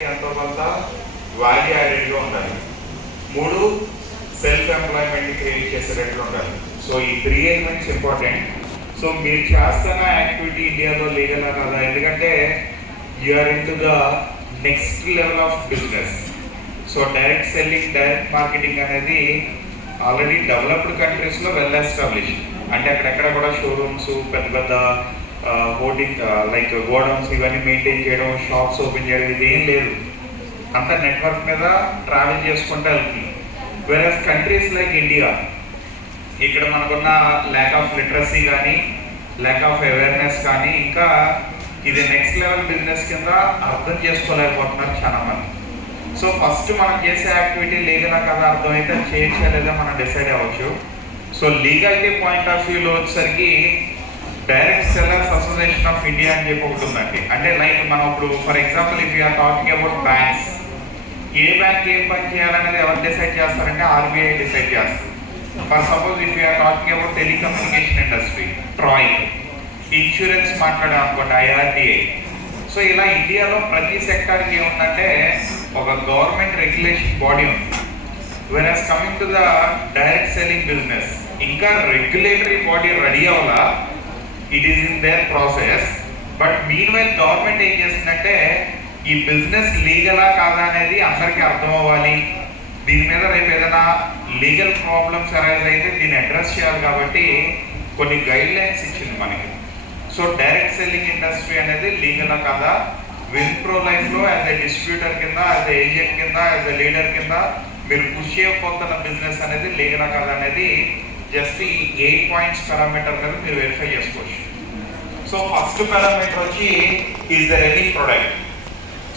ఎంతో కొంత వాల్యూ యాడెడ్గా ఉండాలి. 3 సెల్ఫ్ ఎంప్లాయ్మెంట్ క్రియేట్ చేసేటట్లు ఉండాలి. సో ఈ 3 ఎలిమెంట్స్ ఇంపార్టెంట్. సో మీరు చేస్తున్న యాక్టివిటీ ఇండియాలో లీగల్ కదా, ఎందుకంటే you're into the next level of business. So direct selling, direct marketing అనేది ఆల్రెడీ డెవలప్డ్ కంట్రీస్లో వెల్ ఎస్టాబ్లిష్. అంటే అక్కడెక్కడ కూడా షోరూమ్స్, పెద్ద పెద్ద హోర్డింగ్ లైక్ గోడౌన్స్ ఇవన్నీ మెయింటైన్ చేయడం, షాప్స్ ఓపెన్ చేయడం ఇదేం లేదు. అంత నెట్వర్క్ మీద ట్రావెల్ చేసుకుంటూ వెళ్తుంది. వేరే కంట్రీస్ లైక్ ఇండియా, ఇక్కడ మనకున్న ల్యాక్ ఆఫ్ లిటరసీ కానీ, ల్యాక్ ఆఫ్ అవేర్నెస్ కానీ, ఇంకా ఇది నెక్స్ట్ లెవెల్ బిజినెస్ కింద అర్థం చేసుకోలేకపోతున్నారు చాలా మంది. సో ఫస్ట్ మనం చేసే యాక్టివిటీ లీగలా కదా అర్థమైతే చేయొచ్చా లేదా మనం డిసైడ్ అవ్వచ్చు. సో లీగాలిటీ పాయింట్ ఆఫ్ వ్యూలో వచ్చేసరికి direct sellers association of India అని చెప్పి ఒకటి ఉందండి. అంటే లైక్ మనం ఇప్పుడు for example if you're talking about banks, ఏ బ్యాంక్ ఏం పని చేయాలనేది ఎవరు డిసైడ్ చేస్తారంటే ఆర్బీఐ డిసైడ్ చేస్తుంది. For suppose if you're talking about telecommunication industry, TRAI. Insurance మాట్లాడాం అనుకోండి, ఐఆర్టీఐ. సో ఇలా ఇండియాలో ప్రతి సెక్టార్కి ఏముందంటే ఒక గవర్నమెంట్ రెగ్యులేషన్ బాడీ ఉంది. Whereas coming to the direct selling business, ఇంకా రెగ్యులేటరీ బాడీ రెడీ అవ్వాలా, it is in their process. But meanwhile government ఏం చేస్తుందంటే ఈ బిజినెస్ లీగలా కాదా అనేది అందరికీ అర్థం అవ్వాలి. దీని మీద రేపు ఏదైనా లీగల్ ప్రాబ్లమ్స్ అరైజ్ అయితే దీన్ని అడ్రస్ చేయాలి కాబట్టి కొన్ని గైడ్ లైన్స్ ఇచ్చింది మనకి. సో డైరెక్ట్ సెల్లింగ్ ఇండస్ట్రీ అనేది లీగలా కాదా, విన్ప్రో లైఫ్లో యాజ్ ఎ డిస్ట్రిబ్యూటర్ కింద, యాజ్ ఎ ఏజెంట్ కింద, యాజ్ ఎ లీడర్ కింద మీరు పుష్ చేయకపోతున్న బిజినెస్ అనేది లీగలా కాదా అనేది జస్ట్ ఈ 8 పాయింట్స్ పారామీటర్ మీద మీరు వెరిఫై చేసుకోవచ్చు. సో ఫస్ట్ పారామీటర్ వచ్చి is there any product.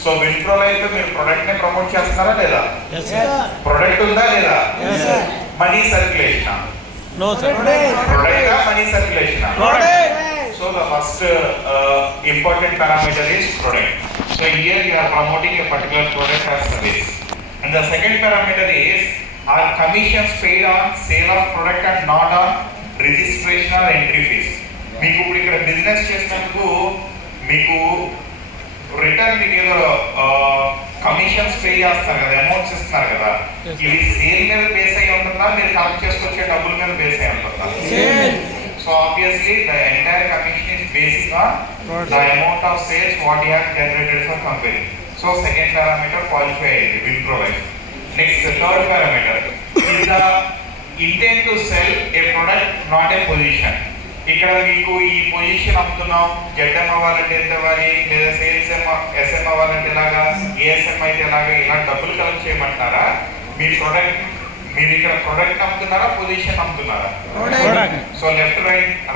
So Winpro life లో మీరు ప్రొడక్ట్ ని ప్రమోట్ చేస్తున్నారా లేదా, ప్రొడక్ట్ ఉందా లేదా, money circulation, product money circulation. So the first important parameter is product. So here you are promoting a particular product or service. And the second parameter is are commissions paid on sale of product and not on registration or entry fees. మీకు ఇప్పుడు ఇక్కడ business చేసినందుకు మీకు return మీకు ఏదో commissions pay చేస్తారు కదా, amounts ఇస్తున్నారు కదా, ఇది సేల్ మీద బేస్ అయి ఉంటుందా, మీరు కలెక్ట్ చేసుకొచ్చే డబ్బుల మీద బేస్ అయి ఉంటుందా? So obviously the entire commission is basic on the amount of sales what you have generated for company. So second parameter qualify అయ్యింది, will provide. Next, the third parameter is the intent to sell a product, not a position. ఇక్కడ మీకు ఈ position అమ్ముతున్నాం, ZM అవ్వాలంటే ఎంత అవ్వాలి, లేదా sales S M అవ్వాలంటే ఎలాగా, ఏఎస్ఎం అయితే ఎలాగా, ఇలా డబ్బులు కలెక్ట్ చేయమంటున్నారా? మీ ప్రొడక్ట్, మీరు ఇక్కడ ప్రొడక్ట్ అమ్ముతున్నారా, పొజిషన్ అమ్ముతున్నారా? సో లెఫ్ట్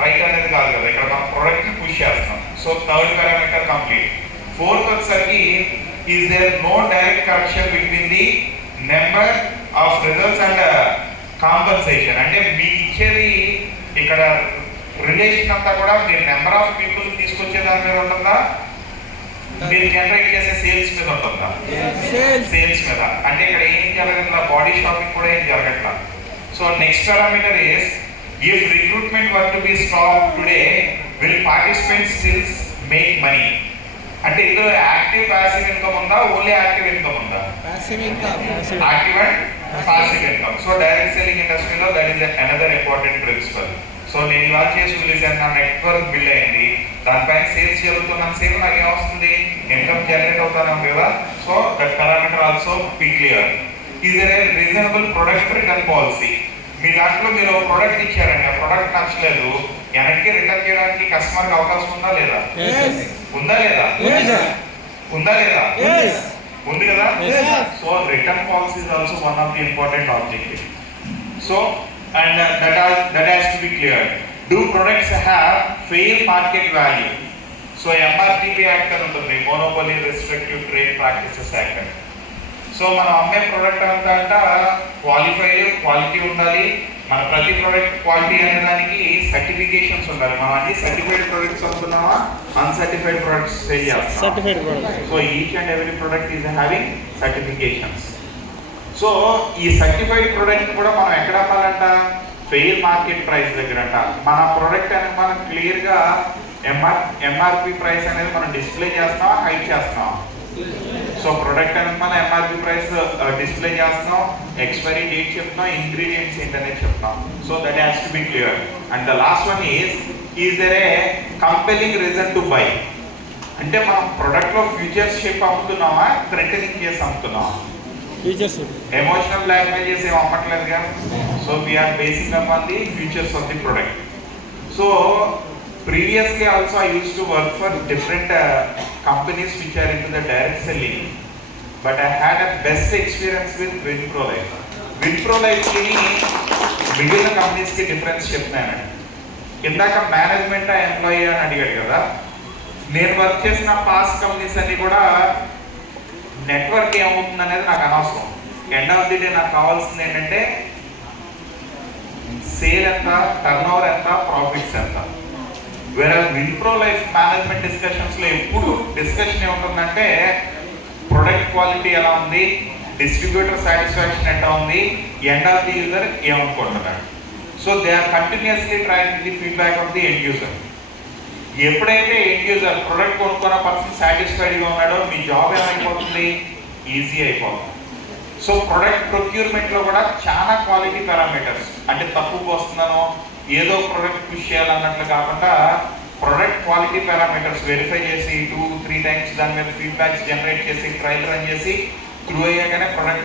రైట్ అనేది కాదు కదా, ఇక్కడ మనం ప్రొడక్ట్ ని పుష్ చేస్తాం. So third parameter complete. Fourth వచ్చేసరికి is there no direct connection between the number of results and compensation. అంటే మీకు ఇచ్చేది ఇక్కడ రిలేషన్ అంతా కూడా మీరు నెంబర్ ఆఫ్ పీపుల్ తీసుకొచ్చే దాని మీద ఉంటుందా, మీరు జనరేట్ చేసే సేల్స్ మీద ఉంటుందా? సేల్స్ మీద. అంటే ఇక్కడ ఏం జరగట్లా, బాడీ షాపింగ్ కూడా ఏం జరగట్లా. So next parameter is if recruitment were to be stop today will participants still make money. అంటే ఇందులో యాక్టివ్ ప్యాసివ్ ఇన్కమ్ ఉందా, ఓన్లీ యాక్టివ్ ఇన్కమ్ ఉందా? Active and passive income. So direct selling ఇండస్ట్రీలో that is another important principle. So నేను ఇవాళ చేసి వదిలేసాను, నా నెట్వర్క్ బిల్డ్ అయింది, దానిపైన సేల్స్ జరుగుతున్న సేల్ నాకు ఏమొస్తుంది, ఇన్కమ్ జనరేట్ అవుతాను కదా. So that parameter also be clear. Is a reasonable product return policy. మీ దాంట్లో మీరు ప్రొడక్ట్ ఇచ్చారండి, ఆ ప్రొడక్ట్ నచ్చలేదు, వెనక్కి రిటర్న్ చేయడానికి కస్టమర్కి అవకాశం ఉందా లేదా? ఉందా లేదా? ఉందా లేదా? ఉంది కదా. So return policy is also one of the important objective. So and that has to be clear. Do products have fair market value? So MRTP act అని ఉంటుంది, monopoly restrictive trade practices act. So మనం అమ్మే product అంతా qualified, quality ఉండాలి. మన ప్రతి product quality అనే దానికి సర్టిఫికేషన్స్ ఉండాలి. మనం అన్ని సర్టిఫైడ్ ప్రొడక్ట్స్ అమ్ముతున్నామా, అన్సర్టిఫైడ్ ప్రొడక్ట్స్ సేల్ చేస్తాం. So each and every product is having certifications. So ఈ సర్టిఫైడ్ ప్రొడక్ట్ కూడా మనం ఎక్కడ అమ్మాలంట, ఫెయిర్ మార్కెట్ ప్రైస్ దగ్గర అంట. మన ప్రోడక్ట్ అనేది మనం క్లియర్గా ఎంఆర్పి ప్రైస్ అనేది మనం డిస్ప్లే చేస్తాం, హైడ్ చేస్తాం. సో ప్రొడక్ట్ అనేది మన ఎంఆర్పి ప్రైస్ డిస్ప్లే చేస్తున్నాం, ఎక్స్పైరీ డేట్ చెప్తున్నాం, ఇంగ్రీడియంట్స్ ఏంటనేది చెప్తాం. So that has to be clear. And the last one is there a compelling reason to buy. అంటే మనం ప్రొడక్ట్ లో ఫ్యూచర్స్ షిప్ అమ్ముతున్నామా, థ్రెటనింగ్ చేసి అమ్ముతున్నామా? ఫీచర్స్. ఎమోషనల్ బ్లాక్మెయిల్ చేసి ఏం అమ్మట్లేదుగా. So we are basing up on the futures of the product. So previously also I used to work for different companies which are into the direct selling, but I had a best experience with Winpro Life. Winpro Life ki మిగిలిన companies కి difference చెప్తున్నానండి. ఇందాక management employee అని అడిగాడు కదా, నేను work చేసిన past companies అన్ని కూడా నెట్వర్క్ ఏమవుతుంది అనేది నాకు అనవసరం. ఎండ్ ఆఫ్ ది డే నాకు కావాల్సింది ఏంటంటే సేల్ ఎంత, టర్న్ ఓవర్ ఎంత, ప్రాఫిట్స్ ఎంత. వేరే విన్ప్రో లైఫ్ మేనేజ్మెంట్ డిస్కషన్స్లో ఎప్పుడు డిస్కషన్ ఏముంటుందంటే ప్రొడక్ట్ క్వాలిటీ ఎలా ఉంది, డిస్ట్రిబ్యూటర్ సాటిస్ఫాక్షన్ ఎట్లా ఉంది, ఎండ్ ఆఫ్ ది యూజర్ ఏమనుకుంటున్నాడు. So they are continuously trying the feedback of the end user. ఎప్పుడైతే ఎండ్ యూజర్ ప్రొడక్ట్ కొనుక్కున్న పర్సన్ సాటిస్ఫైడ్గా ఉన్నాడో మీ జాబ్ ఏమైపోతుంది, ఈజీ అయిపోతుంది. సో ప్రొడక్ట్ ప్రొక్యూర్మెంట్లో కూడా చాలా క్వాలిటీ పారామీటర్స్, అంటే తక్కువకి వస్తుందనో ఏదో ప్రొడక్ట్ పుష్ చేయాలన్నట్లు కాకుండా ప్రొడక్ట్ క్వాలిటీ పారామీటర్స్ వెరిఫై చేసి 2-3 టైమ్స్ దాని మీద ఫీడ్బ్యాక్స్ జనరేట్ చేసి ట్రయల్ రన్ చేసి త్రూ అయ్యాకనే ప్రొడక్ట్